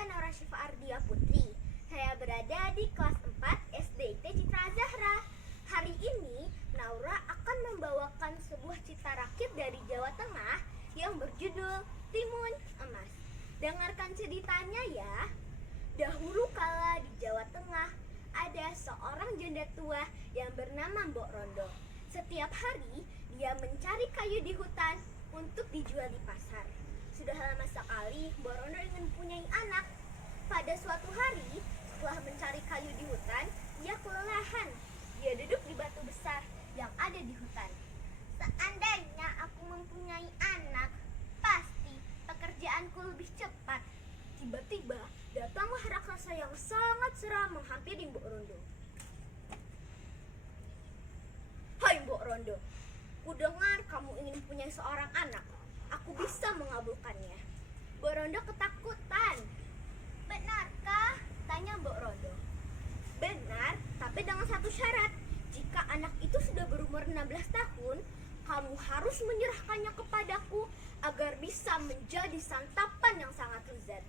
Saya Naura Syifa Ardia Putri. Saya berada di kelas 4 SDIT Citra Zahra. Hari ini Naura akan membawakan sebuah cita rakit dari Jawa Tengah yang berjudul Timun Emas. Dengarkan ceritanya ya. Dahulu kala di Jawa Tengah ada seorang janda tua yang bernama Mbok Rondo. Setiap hari dia mencari kayu di hutan untuk dijual di pasar. Sudah lama sekali Mbok Rondo ingin mempunyai anak. Pada suatu hari, setelah mencari kayu di hutan, dia kelelahan. Dia duduk di batu besar yang ada di hutan. Seandainya aku mempunyai anak, pasti pekerjaanku lebih cepat. Tiba-tiba datanglah raksasa yang sangat seram menghampiri Mbok Rondo. Hai Mbok Rondo, kudengar kamu ingin mempunyai seorang anak. Aku bisa mengabulkannya. Mbok Rondo ketakutan. Benarkah? Tanya Mbok Rondo. Benar, tapi dengan satu syarat. Jika anak itu sudah berumur 16 tahun, kamu harus menyerahkannya kepadaku agar bisa menjadi santapan yang sangat lezat.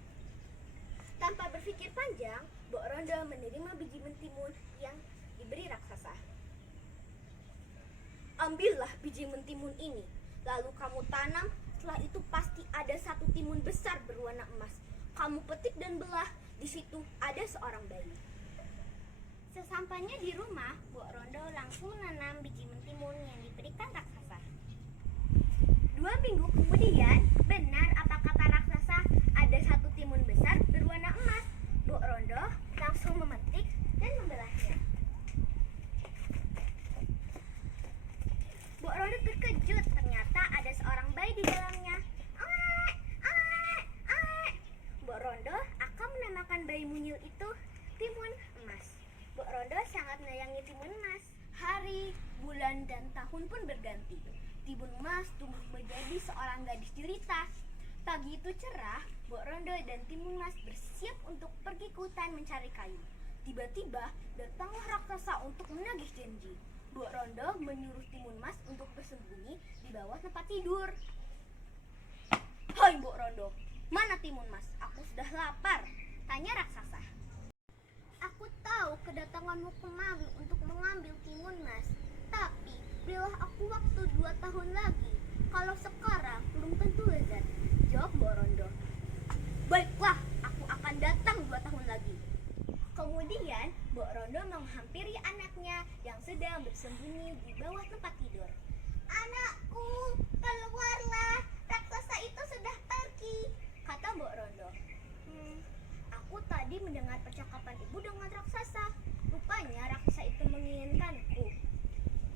Tanpa berpikir panjang, Mbok Rondo menerima biji mentimun yang diberi raksasa. Ambillah biji mentimun ini, lalu kamu tanam. Setelah itu pasti ada satu timun besar berwarna emas. Kamu petik dan belah, di situ ada seorang bayi. Sesampainya di rumah, Mbok Rondo langsung menanam biji mentimun yang diberikan raksasa. 2 minggu kemudian, benar apa kata raksasa, ada satu timun besar berwarna emas. Mbok Rondo langsung memetik dan membelahnya. Mbok Rondo terkejut, ternyata ada seorang bayi di dalamnya. Mbok Rondo akan menamakan bayi mungil itu Timun Emas. Mbok Rondo sangat menyayangi Timun Emas. Hari, bulan, dan tahun pun berganti. Timun Emas tumbuh menjadi seorang gadis jelita. Pagi itu cerah, Mbok Rondo dan Timun Emas bersiap untuk pergi ke hutan mencari kayu. Tiba-tiba datanglah raksasa untuk menagih janji. Mbok Rondo menyuruh Timun Emas untuk bersembunyi di bawah tempat tidur. Hai Mbok Rondo, mana Timun Emas? Aku sudah lapar, tanya raksasa. Aku tahu kedatanganmu kemari untuk mengambil Timun Emas, tapi berilah aku waktu 2 tahun lagi. Kalau sekarang belum tentu lezat, jawab Mbok Rondo. Baiklah, aku akan datang 2 tahun lagi. Kemudian Mbok Rondo menghampiri anaknya yang sedang bersembunyi di bawah tempat tidur. Anakku, keluarlah, raksasa itu sudah pergi, kata Mbok Rondo. Aku tadi mendengar percakapan ibu dengan raksasa. Rupanya raksasa itu menginginkanku.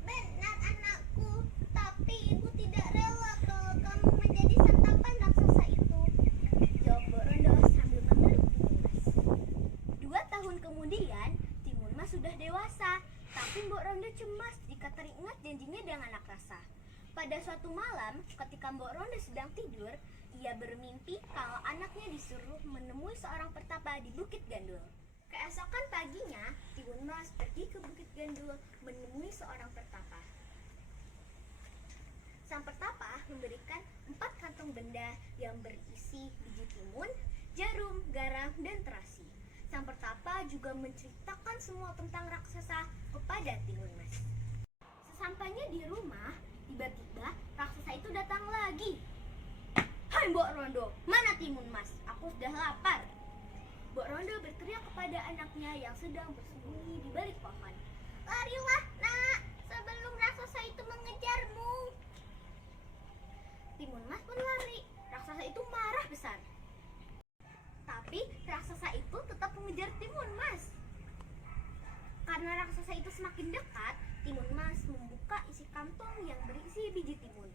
Benar anakku, tapi ibu tidak rela kalau kamu menjadi santapan raksasa itu, jawab Mbok Rondo sambil memeluk Timun Emas. 2 tahun kemudian, Timun Emas sudah dewasa, tapi Mbok Rondo cemas jika teringat janjinya dengan raksasa. Pada suatu malam, ketika Mbok Rondo sedang tidur, ia bermimpi kalau anaknya disuruh menemui seorang pertapa di Bukit Gandul. Keesokan paginya, Timun Emas pergi ke Bukit Gandul menemui seorang pertapa. Sang pertapa memberikan 4 kantong benda yang berisi biji timun, jarum, garam, dan terasi. Sang pertapa juga menceritakan semua tentang raksasa kepada Timun Emas. Sesampainya di rumah, tiba-tiba raksasa itu datang lagi. Hai Mbok Rondo, mana Timun Emas? Aku sudah lapar. Mbok Rondo berteriak kepada anaknya yang sedang bersembunyi di balik pohon. Larilah nak, sebelum raksasa itu mengejarmu. Timun Emas pun lari. Raksasa itu marah besar. Tapi raksasa itu tetap mengejar Timun Emas. Karena raksasa itu semakin dekat, Timun Emas membuka isi kantong yang berisi biji timun.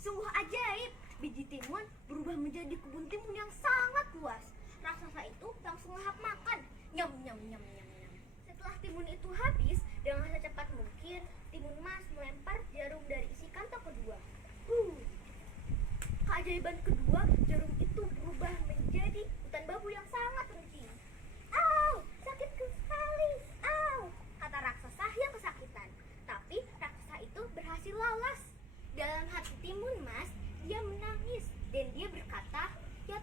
Sungguh ajaib, biji timun berubah menjadi kebun timun yang sangat luas. Raksasa itu langsung lahap makan. Nyam nyam nyam nyam nyam. Setelah timun itu habis, dengan secepat mungkin Timun Emas melempar jarum dari isi kantong kedua. Keajaiban kedua, jarum itu berubah menjadi hutan bambu yang sangat runcing. Au, sakitku sekali. Au, kata raksasa yang kesakitan. Tapi raksasa itu berhasil lalas. Dalam hati Timun Emas, dia menangis dan dia berkata, ya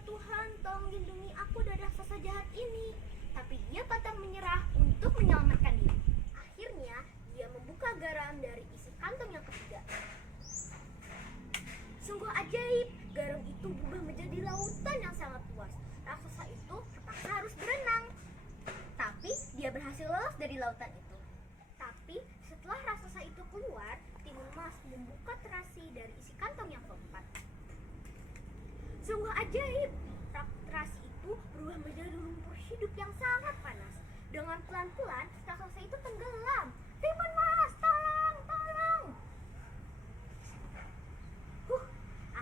ini. Tapi dia pantang menyerah untuk menyelamatkan diri. Akhirnya, dia membuka garam dari isi kantong yang ketiga. Sungguh ajaib, garam itu berubah menjadi lautan yang sangat luas. Raksasa itu terpaksa harus berenang. Tapi dia berhasil lolos dari lautan itu. Tapi setelah raksasa itu keluar, Timun Mas membuka terasi dari isi kantong yang keempat. Sungguh ajaib, terasi itu berubah menjadi lumpur hidup yang sangat panas. Dengan pelan-pelan, raksasa itu tenggelam. Timun Mas, tolong, tolong!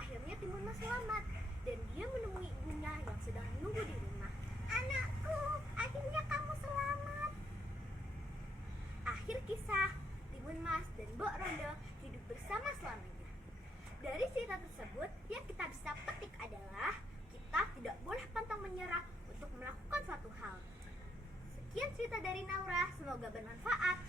Akhirnya Timun Mas selamat dan dia menemui ibunya yang sedang menunggu di rumah. Anakku, akhirnya kamu selamat. Akhir kisah, Timun Mas dan Mbok Rondo hidup bersama selamanya. Dari cerita tersebut, yang kita bisa petik adalah kita tidak boleh pantang menyerah untuk melakukan suatu hal. Sekian cerita dari Naura, semoga bermanfaat.